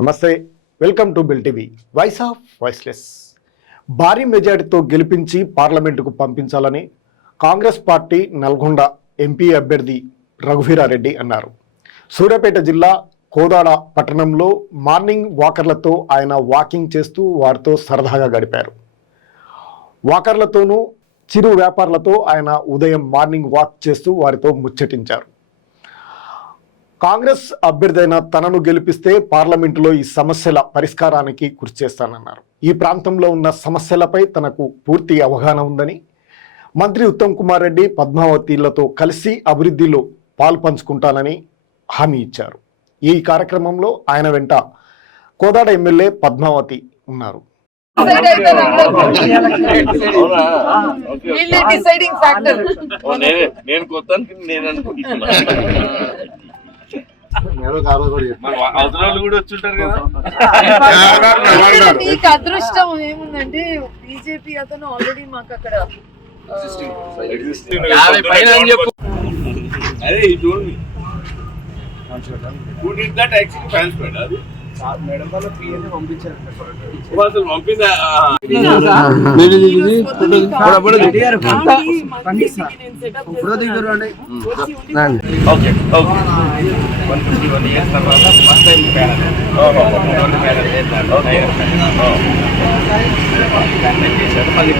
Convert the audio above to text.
నమస్తే welcome to bill TV. Voice of voiceless భారీ మెజార్టీతో గెలిపించి పార్లమెంటుకు పంపించాలని కాంగ్రెస్ పార్టీ నల్గొండ ఎంపీ అభ్యర్థి రఘువీరారెడ్డి అన్నారు. సూర్యాపేట జిల్లా కోదాడ పట్టణంలో మార్నింగ్ వాకర్లతో ఆయన వాకింగ్ చేస్తూ వారితో సరదాగా గడిపారు. వాకర్లతోనూ చిరు వ్యాపారులతో ఆయన ఉదయం మార్నింగ్ వాక్ చేస్తూ వారితో ముచ్చటించారు. కాంగ్రెస్ అభ్యర్థైన తనను గెలిపిస్తే పార్లమెంటులో ఈ సమస్యల పరిష్కారానికి కృషి చేస్తానన్నారు. ఈ ప్రాంతంలో ఉన్న సమస్యలపై తనకు పూర్తి అవగాహన ఉందని మంత్రి ఉత్తమ్ కుమార్ రెడ్డి పద్మావతిలతో కలిసి అభివృద్ధిలో పాలు పంచుకుంటానని హామీ ఇచ్చారు. ఈ కార్యక్రమంలో ఆయన వెంట కోదాడ ఎమ్మెల్యే పద్మావతి ఉన్నారు. నేనే నేను కొత్త అనుకుని నేను అనుకుంటున్నా. మరి అవతల వాళ్ళు కూడా వచ్చుంటారు కదా. నీకు అదృష్టం ఏముందంటే బీజేపీ అతను ఆల్రెడీ మాకు అక్కడ ఆ, వన్ ఫిఫ్టీ వన్ ఇయర్స్ తర్వాత ఫస్ట్ టైం ప్యానల్ ప్యానల్ చేశారు. మళ్ళీ